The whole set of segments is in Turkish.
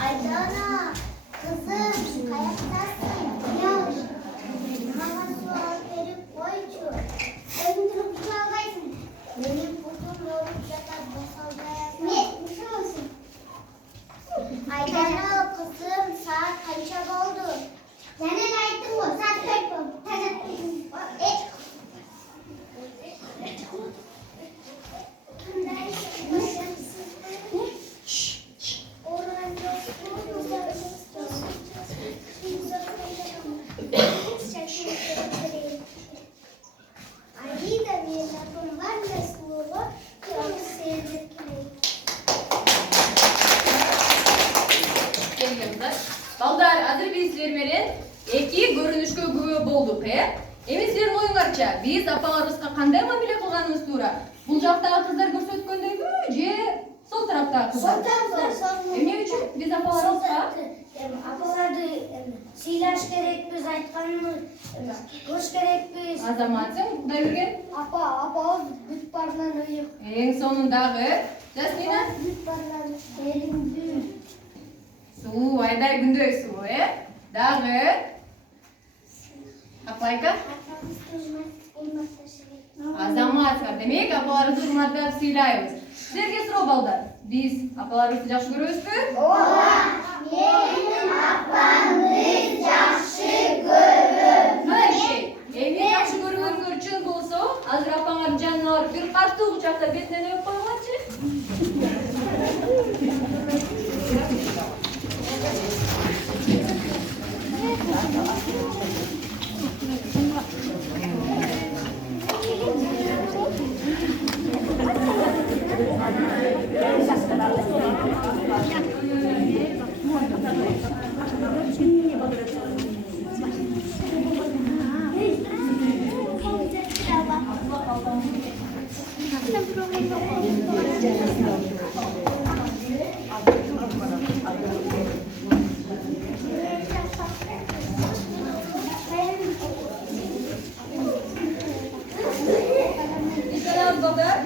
Aydana, kızım, kayaktasın. Yavaş. Bana su al, verip koycu. Öldürüp çalgaysın. Benim kuzum olup yatar basaldaya. Ne? Bir şey olsun. Aydana, kızım, saat kaça oldu? Sana layıktın mı? Saat kaç oldu? Балдар, азыр биз силер менен эки көрүнүшкө күбө болдук, Эми силердин оюңарча, биз апаңарыбызга кандай мамиле кылганыбыз туура? Бул жактагы кыздар көрсөткөндөйбү же сол тараптагы кыздар? Сол тараптагы. Эмне үчүн биз апаларыбызга Апаларды сыйлаш керекпиз, айтканын кылыш керекпиз. Азаматсың, Кудай берген? Апабыз бүт барынан ыйык. Эң сонундагы Жасмина? Бүт барынан эриңдүү. Суу, айдай күндөй суу, Дагы Апайка? Азаматка, демек апаларыбызды урматтап сыйлайбыз. Силерге суроо балдар. Биз апаларыбызды жакшы көрөбүзбү? Ооба. Менин апамды жакшы көрөм. Хорошо. Эми жакшы көргөнүңөр чын болсо, азыр апаңардын жанына барып бир картуу кучактап бетинен өп койгончу. Балдар.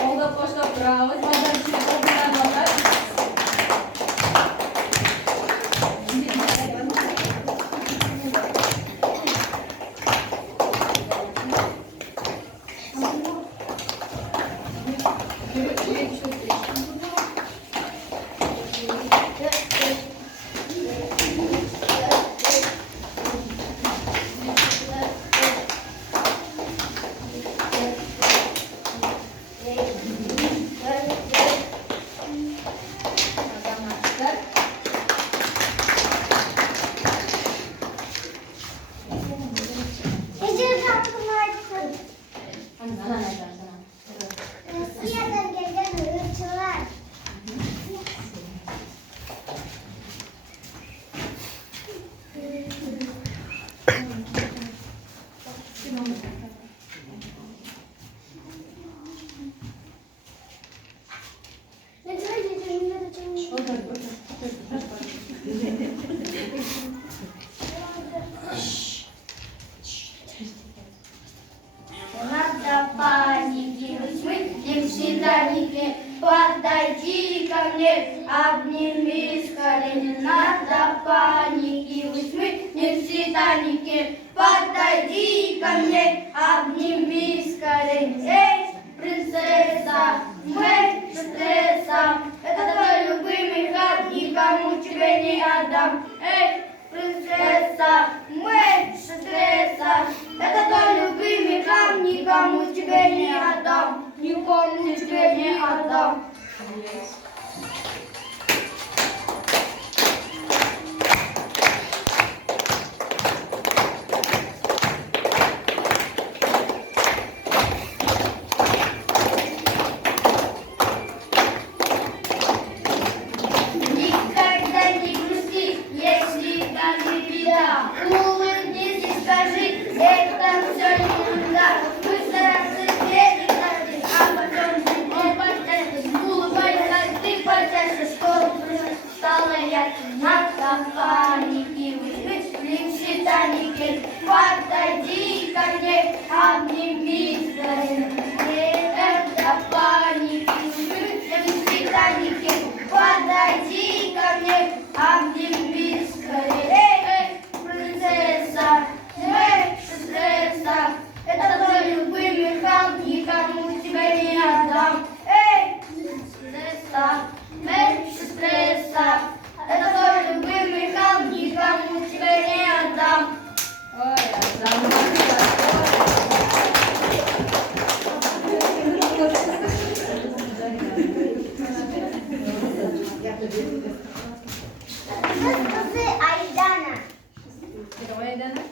Қолдап қоштап тұрабыз. Балдар ішіне қоғырдан балдар. Ece tatlım artık. Sana. Rusya'dan gelen ırkçılar. Ne Надо паники, мы не всегда не подойди ко мне, обними с колени. Надо паники, мы не всегда не подойди ко мне, обними с колени. Эй, принцесса, мы стресса, это твой любимый хат, никому тебе не отдам. Эй, принцесса, мы стресса, это твой любимый хат, никому тебе не отдам, никому тебе не отдам. Никогда не грусти, если даже беда. Улыбнись и скажи, это все ерунда. Мы стараемся встретиться, а потом зимой почаще. Улыбайся, ты почаще, что стало ясно. Надо паники, не всегда не кей. Подойди ко мне, обними скорее. Это паники, не всегда не кей. Подойди ко мне, обними скорее. Принцесса, стресса, это твой любимый хам, никому тебя не отдам. Эй, стресса, это твой любимый хам, никому тебя не отдам. Kızı Aydana. Aydan'a.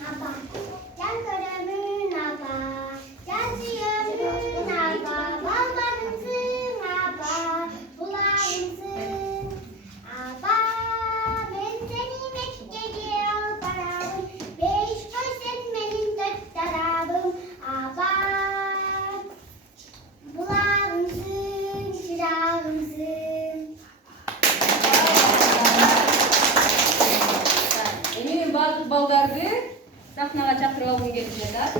Naba. Can köremü naba. Can ciyemü naba. Ballarımsın naba. Bularımsın. Aba. Ben seni Mekke'ye al paramı. Beş koy sen benim dört tarafım. Aba. Bularımsın, çırağımsın. Eminim bazı baldardı sahnaga chaqirib olgum kelib жатат.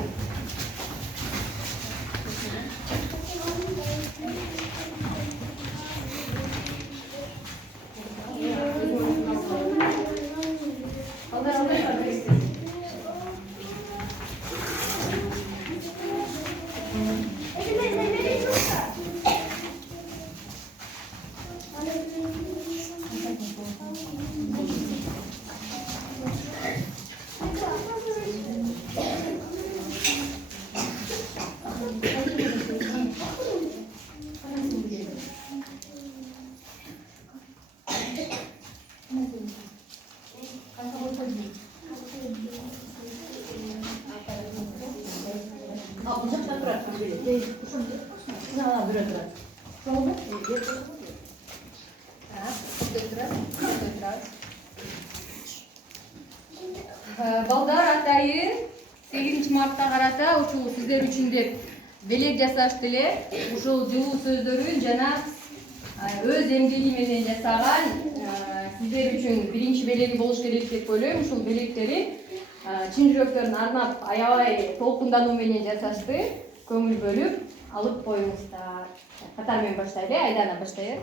Al, bu жақта тұрады. Мына біреу тұрады. Жолды? Балдар атайын 8 мартта карата ушул сиздер үчүн деп белек жасашты эле. Ушул жылуу сөздөрүн жана өз эмгеги менен жасаган сиздер үчүн биринчи белеги болуш керек деп ойлойм. Ушул белектери чын жүрөктөрүн арнап аябай толкундануу менен жасашты. Көңүл бөлүп алып коюңуздар. Катар менен баштайлы, Айдана баштайбы.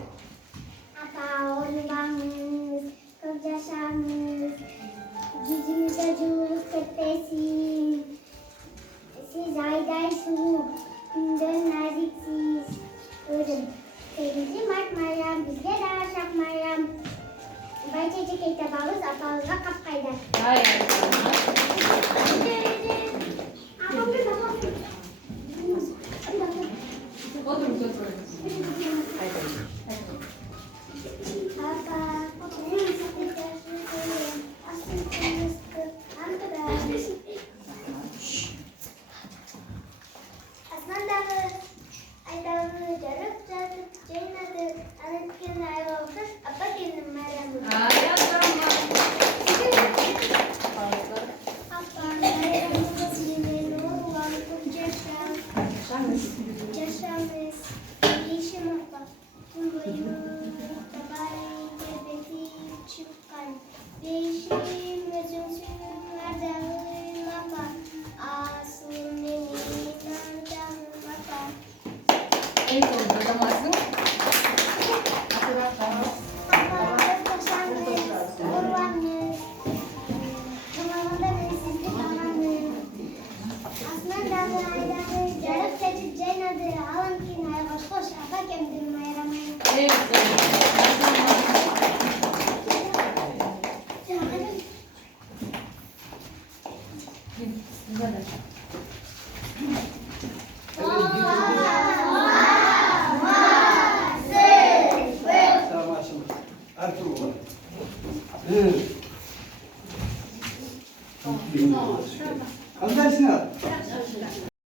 Ата ойнаңыз, көп жашаңыз, жүзүңүзгө жылуулук кетпесин. Сиз айдай сулуу, күндөн назиксиз. Өзүм 8 март майрам, бизге да шак майрам. Байчечекей табабыз, апабызга капкайдар. Arkadaşlar.